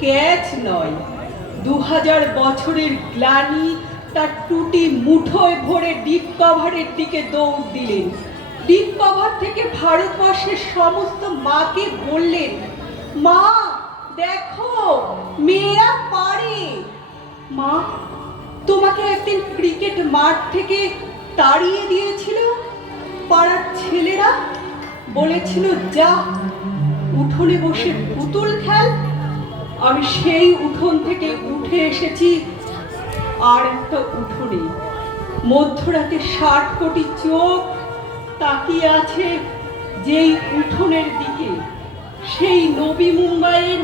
Catch নয়, 2000 বছরের গ্লানি তার টুটি মুঠোয় ভরে ডিপ কভারের দিকে দৌড় দিলেন। ডিপ কভার থেকে ভারতবর্ষের সমস্ত মাকে বললেন, মা দেখো, মেয়েরা পারে। মা, তোমাকে একদিন ক্রিকেট মাঠ থেকে তাড়িয়ে দিয়েছিল পাড়ার ছেলেরা, বলেছিল যা উঠোনে বসে পুতুল খেল। আমি সেই উঠোন থেকে উঠে এসেছি আর একটা উঠোনে। মধ্যরাতে 60 কোটি চোখ তাকিয়ে আছে যেই উঠোনের দিকে। সেই নবী মুম্বাইয়ের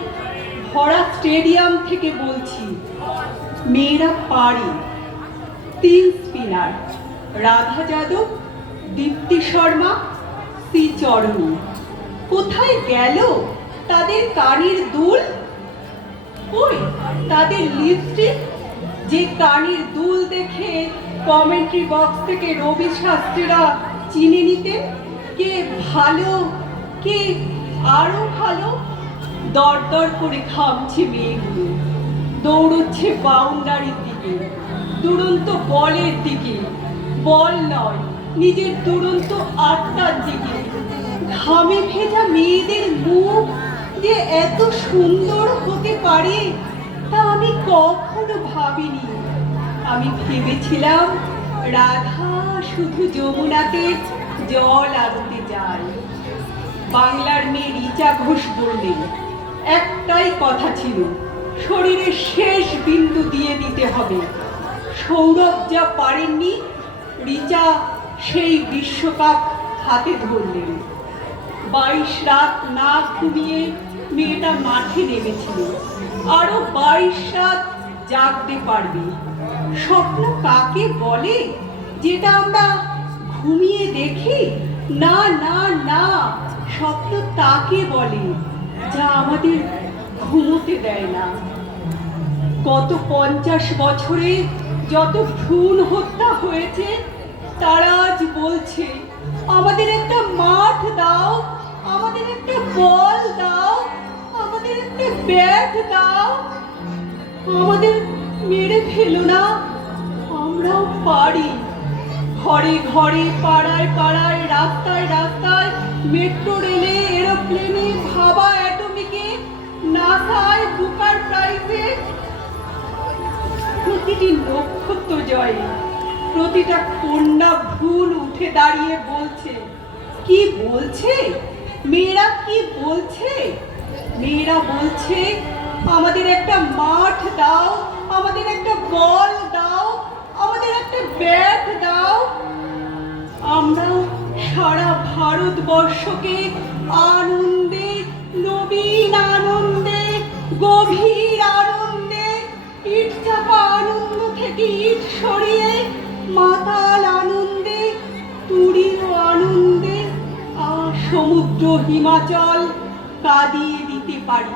ভরা স্টেডিয়াম থেকে বলছি, মেয়েরা পারে। 3 স্পিনার, রাধা যাদব, দীপ্তি শর্মা, সি চরণী। কোথায় গেল তাদের কানের দুল? ওই তাদের লিপস্টিক, যে কানের দুল দেখে কমেন্ট্রি বক্স থেকে রবি শাস্ত্রীরা চিনে নিতেন কে ভালো, কে আরো ভালো। দর দর করে ঘামছে মেয়েগুলো, দৌড়চ্ছে বাউন্ডারির দিকে, দুরন্ত বলের দিকে। বল নয়, নিজের দুরন্ত আত্মার দিকে। ঘামে ভেজা মেয়েদের মুখ যে এত সুন্দর হতে পারে তা আমি কখনো ভাবিনি। আমি ভেবেছিলাম রাধা শুধু যমুনাতে জল আনতে যায়। বাংলার মেয়ে রিচা ঘোষ বললেন, একটাই কথা ছিল, শরীরের শেষ বিন্দু দিয়ে দিতে হবে। সৌরভ যা পারেননি, রিচা সেই বিশ্বকাপ হাতে ধরলেন। 22 রাত না ঘুমিয়ে মেয়েটা মাঠে নেমেছিল, আরো 22 রাত জাগতে পারবে। স্বপ্ন কাকে বলে যেটা আমরা ঘুমিয়ে দেখি? না না না, স্বপ্ন তাকে বলে যা আমাদের ঘুমোতে দেয় না। গত 50 বছরে যত ভ্রূণ হত্যা হয়েছে তারা আজ বলছে, আমাদের একটা মাঠ দাও, আমাদের একটা বল দাও, আমাদের একটা ব্যাট দাও, আমাদের মেরে ফেলো না, আমরাও পারি। ঘরে ঘরে, পাড়ায় পাড়ায়, রাস্তায় রাস্তায়, মেট্রো রেলে, এরোপ্লেনে, ভাবা অ্যাটমিকে, নাসায়, বুকার প্রাইজে, প্রতিটি নক্ষত্র জয়ে প্রতিটা কন্যা ভ্রূণ উঠে দাঁড়িয়ে বলছে। কি বলছে মেয়েরা? কি বলছে মেয়েরা? বলছে, আমাদের একটা মাঠ দাও, আমাদের একটা বল দাও, আমাদের একটা ব্যাট দাও। আমরা সারা ভারতবর্ষকে আনন্দে, নবীন আনন্দে, গভীর আনন্দে, ইট চাপা আনন্দ থেকে ইট সরিয়ে মাতাল আনন্দে, তুরীয় আনন্দে সমুদ্র হিমাচল কাঁদিয়ে দিতে পারি।